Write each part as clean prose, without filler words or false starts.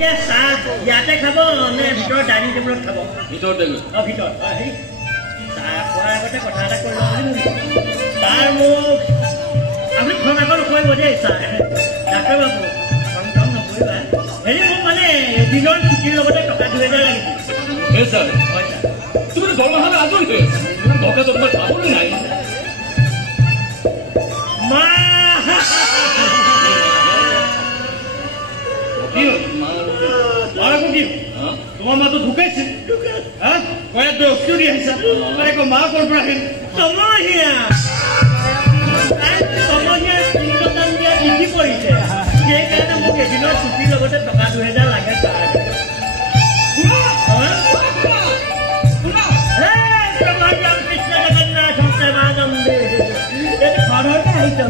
এতিয়া চাহ ইয়াতে খাব নে ভিতৰত ডাইনিং টেবুলত খাব? ভিতৰতে গৈ ভিতৰত হেৰি চাহ খোৱাৰ আগতে কথা এটা কৈ লওঁ বুলি তাৰ মোক আপুনি ফোন আকৌ নকৰিব দেই চাহ ডাক্তৰ বাবু ফোন কাম নকৰিবা হেৰি মোক মানে এদিনৰ ছুটিৰ লগতে টকা 2000 লাগিছিল ছাৰ হয় ছাৰ তুমি দৰমহালৈ আজৰি হৈ আছা ইমান ধকা তোমাৰ পাবলৈ নাই মা কি তোমাৰ মাতো ঢুকাইছিল কয়েকটা অক্সিজেন আহিছা কয়েক মা ক'ৰ পৰা আহিল সমহীয়া বিধি কৰিছে সেইকাৰণে মোক এদিনৰ ছুটিৰ লগতে টকা 2000 লাগে ছাৰ কৃষ্ণ জগন্নাথ প্ৰেমানন্দে এইটো ঘৰতে আহিছ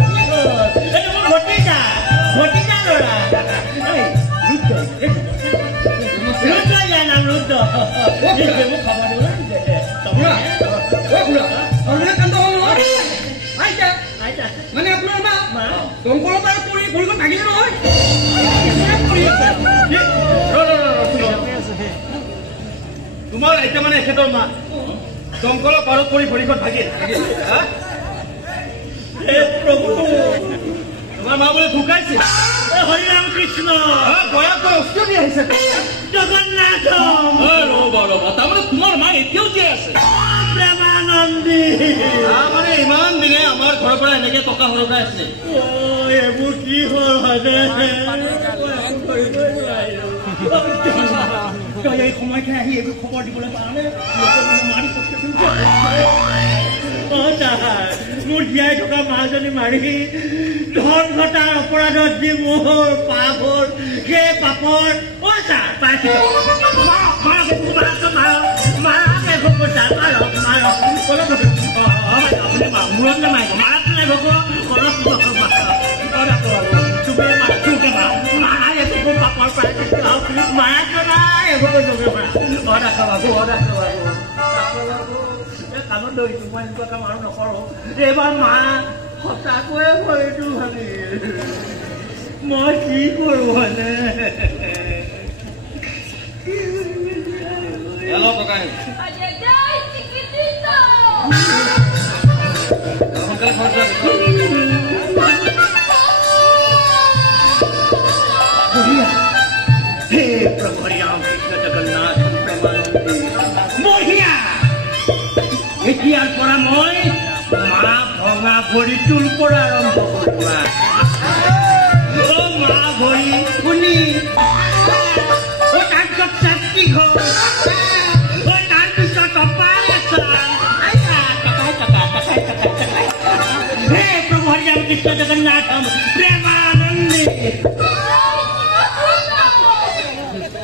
এইটো মোৰ ভতিজা ল'ৰা ৰুদ্ৰ ইয়াৰ নাম ৰুদ্ৰ মোক খবৰ দিব মানে আপোনাৰ মা দমকলৰ পৰা পৰিখন ভাগিলে নহয় তোমাৰ এতিয়া মানে এখেতৰ মা দমকলৰ পাৰত পৰি ভৰিখন ভাগিল প্ৰভু তোমাৰ মা বোলে ঢুকাইছিল হৰি ৰাম কৃষ্ণ বয়াকৈ অক্সিজেন আহিছে জগন্নাথ ৰ'বা তাৰমানে তোমাৰ মা এতিয়াও জীয়াই আছে প্ৰেমানন্দী মানে ইমান দিনে আমাৰ ঘৰৰ পৰা এনেকে টকা সৰকাই আছে এইবোৰ কি হ'ল তই এই সময়তে আহি এইবোৰ খবৰ দিবলৈ পাৰনে মোৰ জীয়াই থকা মাজনী মাৰি ধন ঘটাৰ অপৰাধত যি মোৰ পাপ হ'ল সেই পাপৰ মূৰত নামাৰিব মাৰাত নাই ভক পাপৰ মাৰাত নাই কামত ধৰিছো মই এনেকুৱা কাম আৰু নকৰো এইবাৰ মা সঁচাকৈয়ে ভৰিটো ভাঙিল মই কি কৰো মানে হে প্ৰভু ৰাম কৃষ্ণ জগন্নাথ মহিয়া এতিয়াৰ পৰা মই মা ভঙা ভৰিটোৰ পৰা আৰম্ভ কৰোঁ মা ভৰি শুনি তাৰপিছত চাকৰি ঘৰ তাৰপিছত হে প্ৰভু হৰি ৰাম কৃষ্ণ জগন্নাথ প্ৰেমানন্দে